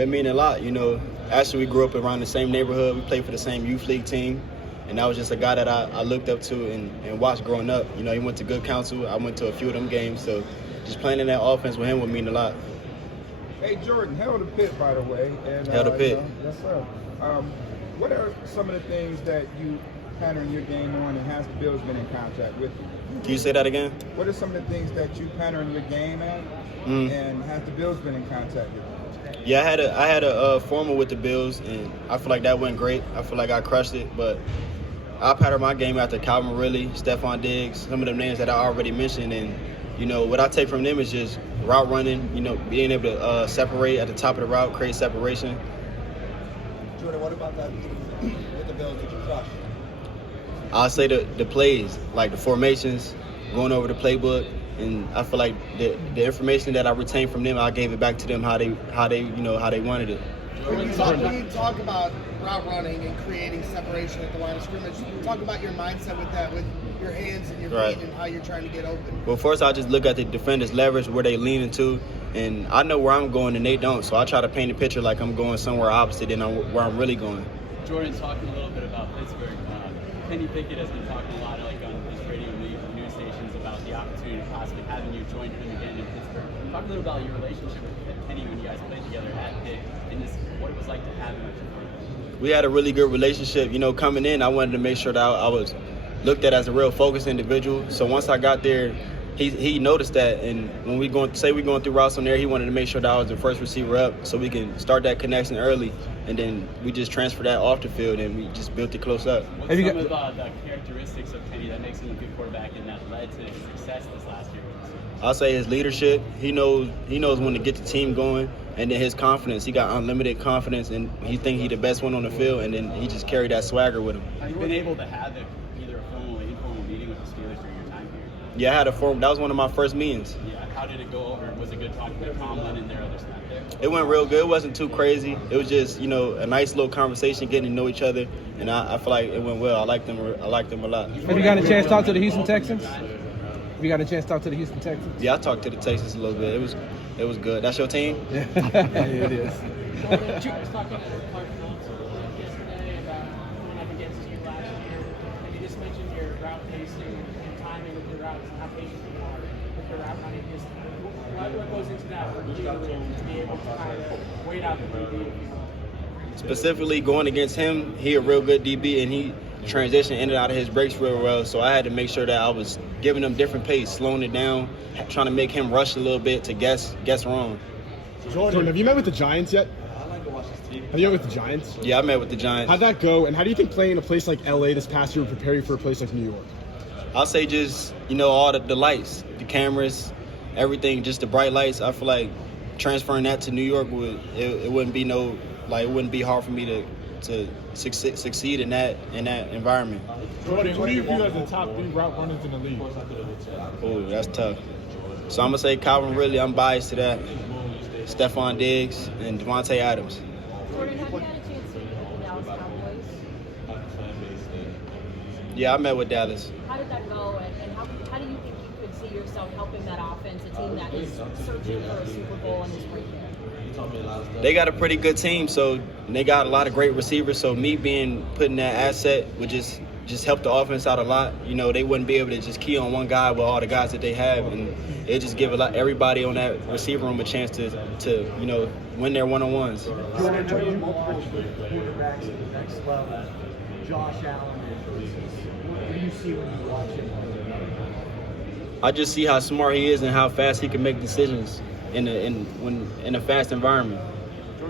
It mean a lot, Actually, we grew up around the same neighborhood. We played for the same youth league team. And that was just a guy that I looked up to and watched growing up. He went to good counsel. I went to a few of them games. So just playing in that offense with him would mean a lot. Hey, Jordan, hail to Pitt, by the way. And, hail to Pitt. Yes, sir. What are some of the things that you pattern your game on, and has the Bills been in contact with you? Can you say that again? What are some of the things that you pattern your game at, and has the Bills been in contact with you? Yeah, I had a formal with the Bills, and I feel like that went great. I feel like I crushed it, but I pattern my game after Calvin Ridley, Stephon Diggs, some of the names that I already mentioned, and what I take from them is just route running, being able to separate at the top of the route, create separation. Jordan, what about that with the Bills did you crush? I'll say the plays, like the formations, going over the playbook, and I feel like the information that I retained from them, I gave it back to them how they wanted it. When you talk about route running and creating separation at the line of scrimmage, talk about your mindset with that, with your hands and your feet, and how you're trying to get open. Well, first I just look at the defender's leverage, where they lean into, and I know where I'm going and they don't, so I try to paint a picture like I'm going somewhere opposite than where I'm really going. Jordan, talking a little bit about Pittsburgh. Kenny Pickett has been talking a lot on his radio news stations about the opportunity of possibly having you join him again in Pittsburgh. Talk a little about your relationship with Kenny when you guys played together at Pitt, and just what it was like to have him at your firm. We had a really good relationship. Coming in, I wanted to make sure that I was looked at as a real focused individual. So once I got there, he noticed that, and when we're going through routes on there, he wanted to make sure that I was the first receiver up so we can start that connection early, and then we just transfer that off the field, and we just built it close up. What's some of the characteristics of Kenny that makes him a good quarterback and that led to his success this last year? I'll say his leadership. He knows when to get the team going, and then his confidence. He got unlimited confidence, and he think he the best one on the field, and then he just carried that swagger with him. Have you been able to have either a formal or informal meeting with the Steelers during your time here? Yeah, I had a formal. That was one of my first meetings. Yeah, how did it go over? Was it good talking to Tomlin and their other staff there? It went real good. It wasn't too crazy. It was just, a nice little conversation, getting to know each other, and I feel like it went well. I liked them a lot. Have you got a chance to talk to the Houston Texans? Have you got a chance to talk to the Houston Texans? Yeah, I talked to the Texans a little bit. It was good. That's your team? Yeah, it is. Jordan was talking to Clark Phillips yesterday about going up against you last year, and you just mentioned your route pacing and timing with your routes and how patient you are with your route running. What goes into that for you to be able to kind of wait out the DB? Specifically going against him, he a real good DB, and he transitioned in and out of his breaks real well, so I had to make sure that I was giving him different pace, slowing it down, trying to make him rush a little bit to guess wrong. Jordan, have you met with the Giants yet? I like to watch this team. Have you met with the Giants? Yeah, I met with the Giants. How'd that go, and how do you think playing in a place like LA this past year would prepare you for a place like New York? I'll say just, all the lights, the cameras, everything, just the bright lights. I feel like transferring that to New York it wouldn't be it wouldn't be hard for me to succeed in that environment. Jordan, who do you view as the top 3 route runners in the league? Oh, that's tough. So I'm gonna say Calvin Ridley. I'm biased to that. Stephon Diggs and Devontae Adams. Jordan, have you had a chance to meet with the Dallas Cowboys? Yeah, I met with Dallas. How did that go, and how do you think you could see yourself helping that offense, a team that is searching for a Super Bowl and is right there? They got a pretty good team, so they got a lot of great receivers. So me putting that asset would just help the offense out a lot. They wouldn't be able to just key on one guy with all the guys that they have, and it just give everybody on that receiver room a chance to win their one-on-ones. Jordan, I know you multiple quarterbacks at the next level. Josh Allen, what do you see when you watch him? I just see how smart he is and how fast he can make decisions in a fast environment.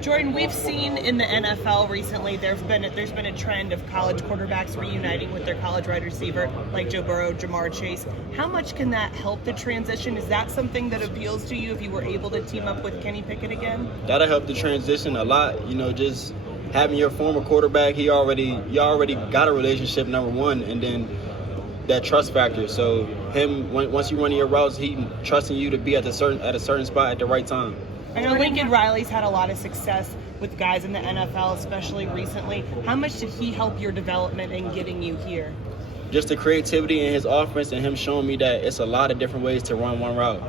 Jordan, we've seen in the NFL recently there's been a trend of college quarterbacks reuniting with their college wide receiver, like Joe Burrow, Jamar Chase. How much can that help the transition? Is that something that appeals to you if you were able to team up with Kenny Pickett again? That'll help the transition a lot. Just having your former quarterback, you already got a relationship, number one, and then that trust factor. So once you run your routes, he trusting you to be at a certain spot at the right time. I know Lincoln Riley's had a lot of success with guys in the NFL, especially recently. How much did he help your development in getting you here? Just the creativity in his offense and him showing me that it's a lot of different ways to run one route.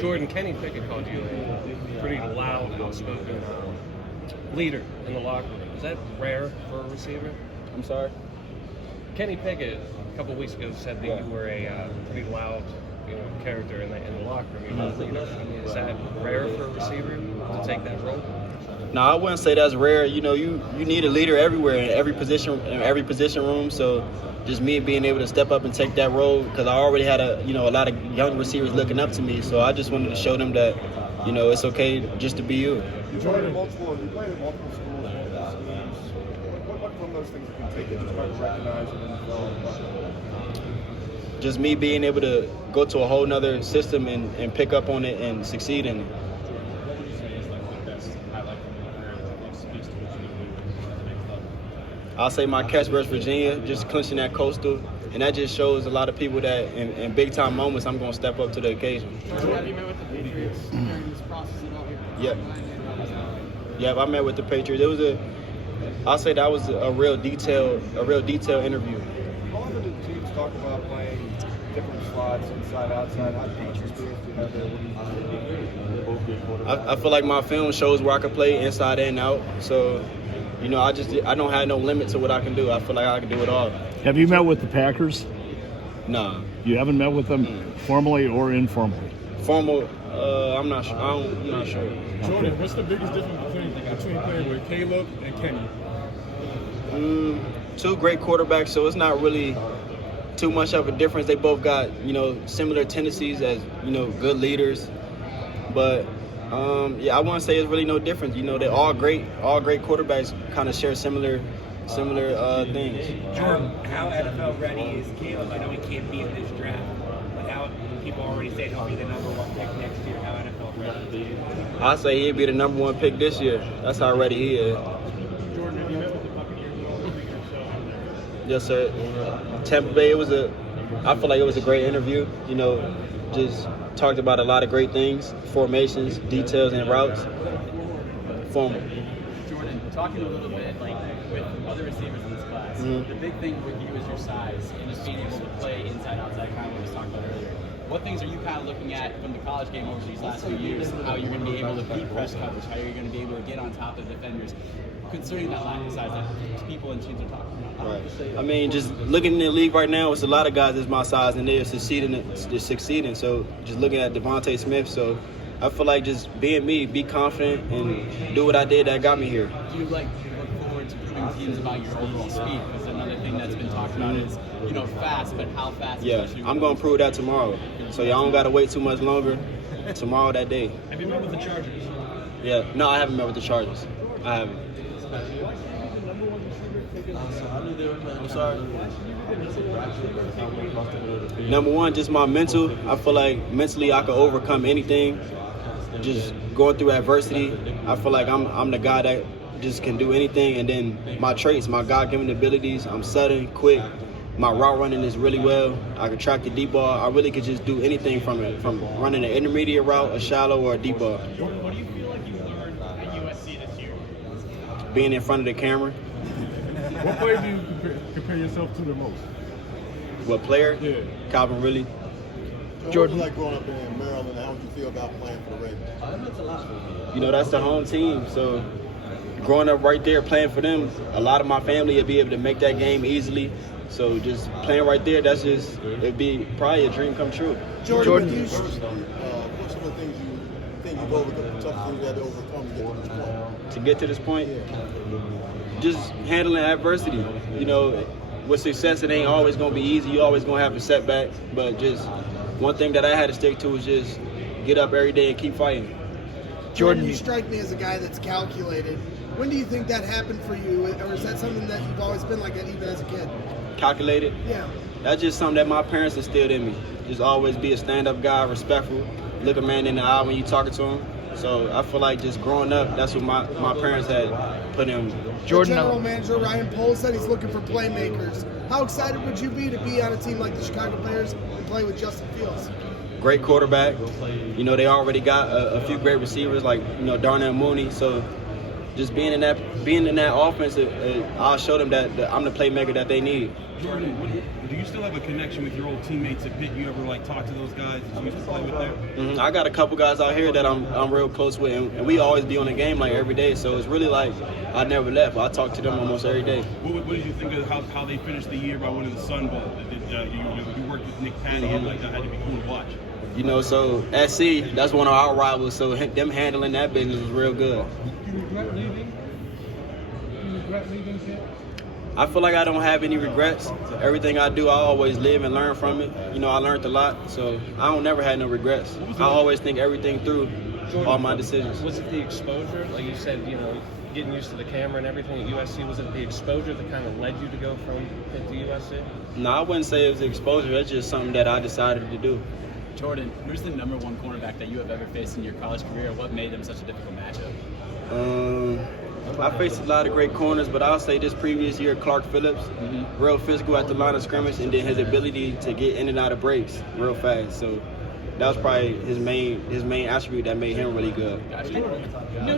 Jordan, Kenny Pickett called you a pretty loud, outspoken leader in the locker room. Is that rare for a receiver? I'm sorry. Kenny Pickett a couple weeks ago said that you were a pretty loud, character in the locker room. You're a leader. Is that rare for a receiver to take that role? No, I wouldn't say that's rare. You need a leader everywhere in every position room. So just me being able to step up and take that role, because I already had a lot of young receivers looking up to me. So I just wanted to show them that it's okay just to be you. You played in multiple schools, what from those things you can take it, just try to recognize it and develop? Just me being able to go to a whole nother system and pick up on it and succeed in it. What would you say is like the best highlight from your career that speaks to what you do to the next level? I'll say my catch versus Virginia, just clinching that coastal, and that just shows a lot of people that in big time moments I'm going to step up to the occasion. Have you met with the Patriots during this process at all here? Yep, I met with the Patriots. I'll say that was a real detailed interview. How often do teams talk about playing different slots, inside, outside? How much experience do you have there? I feel like my film shows where I can play inside and out. So, I don't have no limit to what I can do. I feel like I can do it all. Have you met with the Packers? Nah. You haven't met with them formally or informally? Formal, I'm not sure. I'm not sure. Jordan, what's the biggest difference between playing with Caleb and Kenny? Two great quarterbacks, so it's not really too much of a difference. They both got, similar tendencies as, good leaders. But, I wouldn't say it's really no difference. They're all great quarterbacks kind of share similar things. Jordan, how NFL ready is Caleb? I know he can't be in this draft, but how people already say he'll be the #1 pick next year. How NFL ready is he? I say he'd be the #1 pick this year. That's how ready he is. Jordan, have you met with the Buccaneers at all? Yes, sir. Tampa Bay, I feel like it was a great interview. Just talked about a lot of great things, formations, details, and routes. Formal. Jordan, talking a little bit with other receivers in this class, the big thing with you is your size and just being able to play inside, outside, kind of what we was talking about earlier. What things are you kind of looking at from the college game over these last few years, how you're going to be able to beat press coverage, how you're going to be able to get on top of defenders, considering that lack of size that people and teams are talking about? Right. I mean, just looking in the league right now, it's a lot of guys that's my size and they're succeeding. So just looking at Devontae Smith, so I feel like just being me, be confident, and do what I did that got me here. Do you look forward to proving teams about your overall speed? Because another thing that's been talked about is, fast, but how fast? Yeah, I'm going to prove that tomorrow. So y'all don't got to wait too much longer. Tomorrow, that day. Have you met with the Chargers? Yeah, no, I haven't met with the Chargers. I haven't. I'm sorry. #1, just my mental. I feel like mentally I can overcome anything. Just going through adversity, I feel like I'm the guy that just can do anything. And then my traits, my God-given abilities, I'm sudden, quick. My route running is really well. I can track the deep ball. I really could just do anything from running an intermediate route, a shallow, or a deep ball. What do you feel like you learned at USC this year? Being in front of the camera. What player do you compare yourself to the most? What player? Yeah. Calvin Ridley. Jordan, like growing up in Maryland, how would you feel about playing for the Ravens? That's the home team. So growing up right there, playing for them, a lot of my family would be able to make that game easily. So just playing right there, it'd be probably a dream come true. Jordan, what are some of the things you think you've overcome, the tough things you had to overcome to get to this point? To get to this point? Just handling adversity. With success, it ain't always going to be easy. You're always going to have a setback. But just one thing that I had to stick to was just get up every day and keep fighting. Jordan, you strike me as a guy that's calculated. When do you think that happened for you? Or is that something that you've always been like that even as a kid? Calculated? Yeah. That's just something that my parents instilled in me. Just always be a stand-up guy, respectful, look a man in the eye when you talking to him. So I feel like just growing up, that's what my parents had put in me. Jordan, General Manager Ryan Poles said he's looking for playmakers. How excited would you be to be on a team like the Chicago Bears and play with Justin Fields? Great quarterback. They already got a few great receivers like, Darnell Mooney. So just being in that offense, I'll show them that I'm the playmaker that they need. Jordan, do you still have a connection with your old teammates at Pitt? You ever talk to those guys that you used to play with there? Mm-hmm. I got a couple guys out here that I'm real close with, and we always be on the game like every day. So it's really like I never left. I talk to them almost every day. What did you think of how they finished the year by winning the Sun Bowl? You worked with Nick Patty, and that had to be cool to watch. So at SC, that's one of our rivals. So them handling that business was real good. Do you regret leaving? I feel like I don't have any regrets. Everything I do, I always live and learn from it. I learned a lot, so I don't never had no regrets. I always think everything through, all my decisions. Was it the exposure, like you said, getting used to the camera and everything at USC? Was it the exposure that kind of led you to go from Pitt to USC? No, I wouldn't say it was exposure. It's just something that I decided to do. Jordan, who's the #1 cornerback that you have ever faced in your college career? What made them such a difficult matchup? I faced a lot of great corners, but I'll say this previous year, Clark Phillips, real physical at the line of scrimmage, and then his ability to get in and out of breaks real fast. So that was probably his main attribute that made him really good.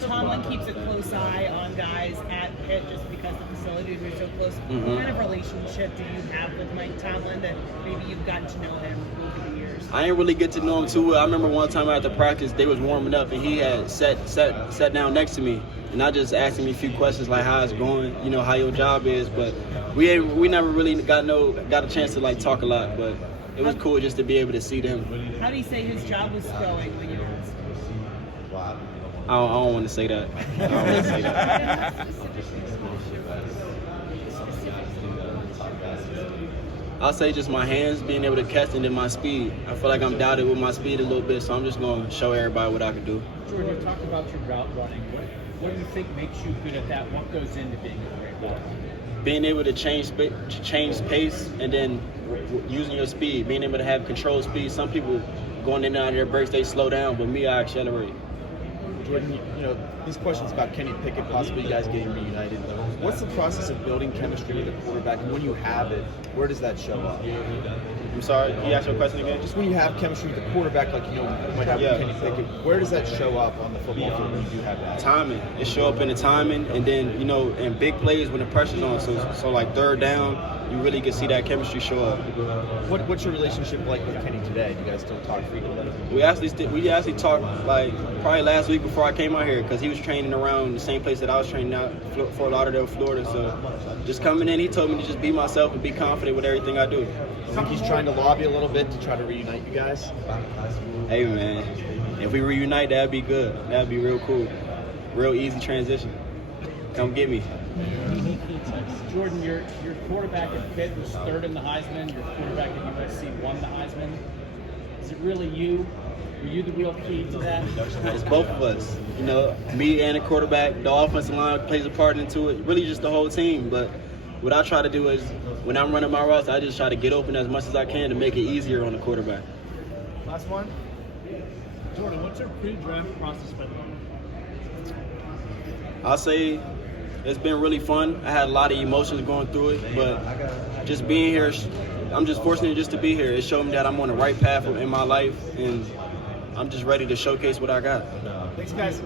Tomlin keeps a close eye on guys at Pitt just because the facilities are so close. What kind of relationship do you have with Mike Tomlin that maybe you've gotten to know him over the years? I didn't really get to know him too well. I remember one time after practice, they was warming up, and he had sat down next to me, and I just asked him a few questions like how it's going, how your job is. But we never really got a chance to talk a lot. But it was cool just to be able to see them. How do you say his job was going when you were in school? I don't want to say that. I don't want to say that. I'll say just my hands being able to catch and then my speed. I feel like I'm doubted with my speed a little bit, so I'm just going to show everybody what I can do. Jordan, you talked about your route running. What do you think makes you good at that? What goes into being a great route runner? Being able to change pace and then using your speed, being able to have controlled speed. Some people going in and out of their breaks, they slow down, but me, I accelerate. Jordan, these questions about Kenny Pickett, possibly you guys getting reunited. What's the process of building chemistry with a quarterback? And when you have it, where does that show up? I'm sorry, can you ask your question again? Just when you have chemistry with a quarterback like you might have with Kenny Pickett, where does that show up on the football field when you do have that? Timing. It show up in the timing, and then, in big plays when the pressure's on. So like third down, you really can see that chemistry show up. What's your relationship like with Kenny today? Do you guys still talk frequently? We actually talked probably last week before I came out here, because he was training around the same place that I was training out, Fort Lauderdale, Florida. So just coming in, he told me to just be myself and be confident with everything I do. I think he's trying to lobby a little bit to try to reunite you guys. Hey man, if we reunite, that'd be good. That'd be real cool. Real easy transition. Come get me. Jordan, your quarterback at Pitt was third in the Heisman. Your quarterback at USC won the Heisman. Is it really you? Were you the real key to that? It's both of us. Me and the quarterback. The offensive line plays a part into it. Really just the whole team. But what I try to do is, when I'm running my routes, I just try to get open as much as I can to make it easier on the quarterback. Last one. Jordan, what's your pre-draft process been like? I'll say it's been really fun. I had a lot of emotions going through it, but just being here, I'm just fortunate just to be here. It showed me that I'm on the right path in my life, and I'm just ready to showcase what I got. Thanks, guys.